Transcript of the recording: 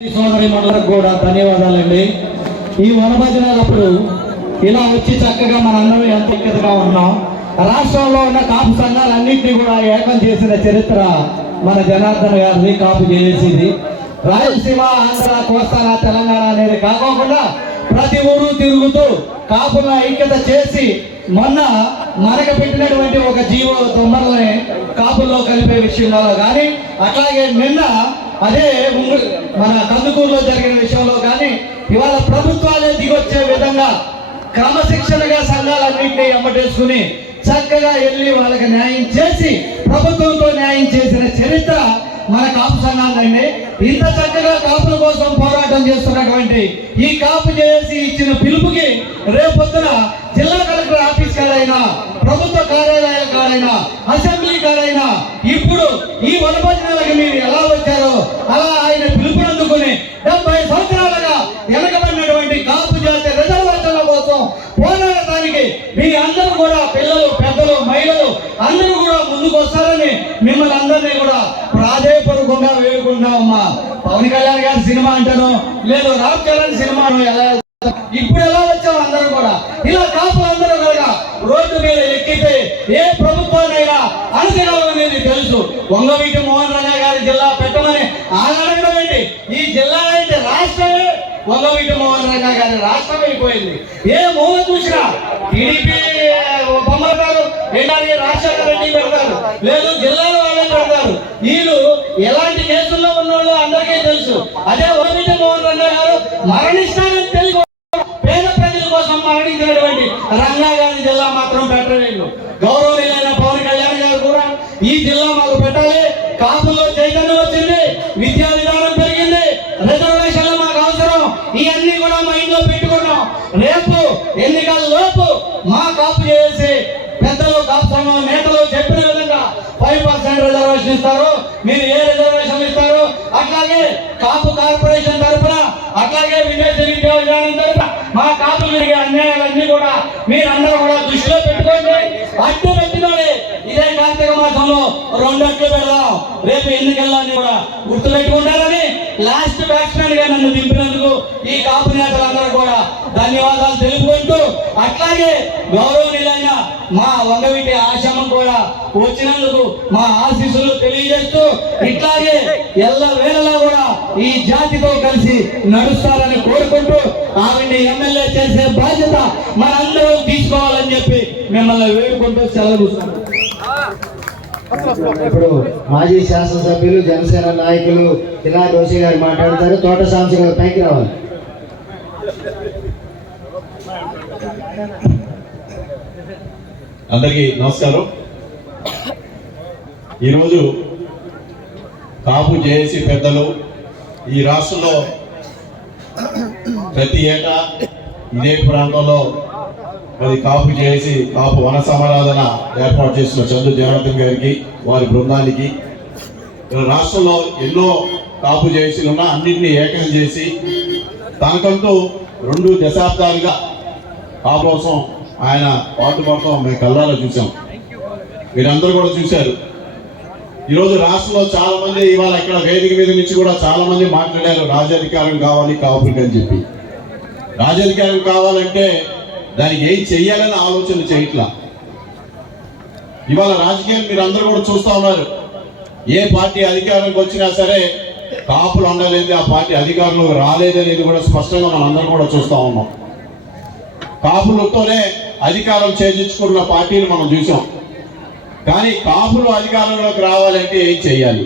సోదరి మండలకు కూడా ధన్యవాదాలండి. ఈ వనభజనప్పుడు ఇలా వచ్చి చక్కగా మనందరం ఎంత ఐక్యతగా ఉన్నాం. రాష్ట్రంలో ఉన్న కాపు సంఘాలన్నింటినీ కూడా ఏకం చేసిన చరిత్ర మన జనార్దన్ గారిని కాపు చేసేది రాయలసీమ ఆంధ్ర కోస్తాన తెలంగాణ అనేది కాకోకుండా ప్రతి ఊరు తిరుగుతూ కాపుల ఐక్యత చేసి మొన్న మనకు పెట్టినటువంటి ఒక జీవో తొమ్మలని కాపుల్లో కలిపే విషయంలో కానీ అట్లాగే నిన్న అదే మన కందుకూరులో జరిగిన విషయంలో కానీ ఇవాళ ప్రభుత్వాలే దిగొచ్చే విధంగా క్రమశిక్షణగా సంఘాలన్నింటినీ ఎమ్మటేసుకుని చక్కగా వెళ్ళి వాళ్ళకి న్యాయం చేసి ప్రభుత్వంతో న్యాయం చేసిన చరిత్ర మన కాపు సంఘాలండి. ఇంత చక్కగా కాపుల కోసం పోరాటం చేస్తున్నటువంటి ఈ కాపు చేసి ఇచ్చిన పిలుపుకి రేపొద్దున జిల్లా కలెక్టర్ ఆఫీస్ కాడైనా ప్రభుత్వ కార్యాలయాల గారైనా అసెంబ్లీ గారైనా ఇప్పుడు ఈ వనభజనాలకు మీరు ఎలా వచ్చారో అలా ఆయన పిలుపునందుకుని డెబ్బై సంవత్సరాలుగా వెనకబడినటువంటి కాపు జాతి రిజర్వేషన్ల కోసం పోరాడటానికి మీ అందరూ కూడా పిల్లలు పెద్దలు మహిళలు అందరూ కూడా ముందుకు వస్తారని మిమ్మల్ని అందరినీ కూడా ప్రాధేయపూర్వకంగా వేడుకుంటామమ్మా పవన్ కళ్యాణ్ గారి సినిమా అంటాను లేదు రామ్ చరణ్ సినిమా ఎలా ఇప్పుడు ఎలా వచ్చాం అందరూ కూడా ఇలా కాపులు అందరూ కూడా రోడ్డు మీద ఎక్కితే ఏ ప్రభుత్వాన్నైనా అణచినామనేది తెలుసు వంగవీటి మోహన్ రంగా గారి జిల్లా పెట్టమని ఆయన అడగడం ఏంటి ఈ జిల్లా అయితే రాష్ట్రమే వంగవీటి మోహన్ రాష్ట్రం అయిపోయింది ఏ మూల చూసినా టీడీపీ బొమ్మలు ఏంటని రాజశేఖర రెడ్డి పెడతారు. లేదు జిల్లాలో వాళ్ళని పెడతారు. వీళ్ళు ఎలాంటి కేసుల్లో ఉన్నోళ్ళు అందరికీ తెలుసు. అదే వంగవీటి మోహన్ రెడ్డి గారు మరణిస్తారని తెలుసు పేద ప్రజల కోసం మరణించినటువంటి రంగా గారి జిల్లా మాత్రం పెట్టలేదు గౌరవ ఎన్నికల లోపు మా కాపు చేసి పెద్దలు కాపు సంఘం నేతలు చెప్పిన విధంగా ఫైవ్ పర్సెంట్ రిజర్వేషన్ ఇస్తారు. మీరు ఏ రిజర్వేషన్ ఇస్తారు? అట్లాగే కాపు కార్పొరేషన్ తరఫున అట్లాగే విదేశీ విద్యా విధానం తరఫున మా కాపు జరిగే అన్యాయాలన్నీ కూడా మీరందరూ కూడా దృష్టిలో పెట్టుకోండి. అడ్డు పెట్టినోడే ఇదే కార్తీక మాసంలో రెండట్లు పెడదాం. రేపు ఎన్నికల్లో కూడా గుర్తు పెట్టుకుంటారని లాస్ట్ బ్యాట్స్మెన్గా నన్ను దింపినందుకు ఈ కాపు నేతలందరూ కూడా ధన్యవాదాలు తెలుపుకుంటూ అట్లాగే గౌరవనీయులైన మా వంగవీటి ఆశ్రమం కూడా వచ్చినందుకు మా ఆశీస్సులు తెలియజేస్తూ ఇట్లాగే ఎల్ల వేళలా కూడా ఈ జాతితో కలిసి నడుస్తారని కోరుకుంటూ ఆవిడ్ని ఎమ్మెల్యే చేసే బాధ్యత మనందరం తీసుకోవాలని చెప్పి మిమ్మల్ని వేడుకుంటూ సెలవు ఇప్పుడు మాజీ శాసనసభ్యులు జనసేన నాయకులు ఇలా దోషి గారు మాట్లాడతారు. తోట సాంసీ గారు పైకి రావాలి. అందరికీ నమస్కారం. ఈరోజు కాపు జేఏసీ పెద్దలు ఈ రాష్ట్రంలో ప్రతి ఏటా ఇదే ప్రాంతంలో మరి కాపు చేసి కాపు వన సమారాధన ఏర్పాటు చేసిన చందు జనార్దన్ గారికి వారి బృందానికి రాష్ట్రంలో ఎన్నో కాపు జేసీలు ఉన్న అన్నింటినీ ఏకం చేసి తనకంటూ రెండు దశాబ్దాలుగా ఆ కోసం ఆయన పాటుపడతాం మేము కళ్ళాలో చూసాం మీరందరూ కూడా చూశారు. ఈరోజు రాష్ట్రంలో చాలా మంది ఇవాళ ఇక్కడ వేదిక మీద నుంచి కూడా చాలా మంది మాట్లాడారు రాజాధికారం కావాలి కాపులకి అని చెప్పి. రాజాధికారం కావాలంటే దానికి ఏం చెయ్యాలని ఆలోచన చేయట్లా. ఇవాళ రాజకీయాలు మీరు అందరూ కూడా చూస్తూ ఉన్నారు. ఏ పార్టీ అధికారంకి వచ్చినా సరే కాపులు ఉండలేదు ఆ పార్టీ అధికారంలోకి రాలేదనేది కూడా స్పష్టంగా మనం అందరం కూడా చూస్తా ఉన్నాం. కాపులతోనే అధికారం చేజించుకున్న పార్టీలు మనం చూసాం. కానీ కాపులు అధికారంలోకి రావాలంటే ఏం చేయాలి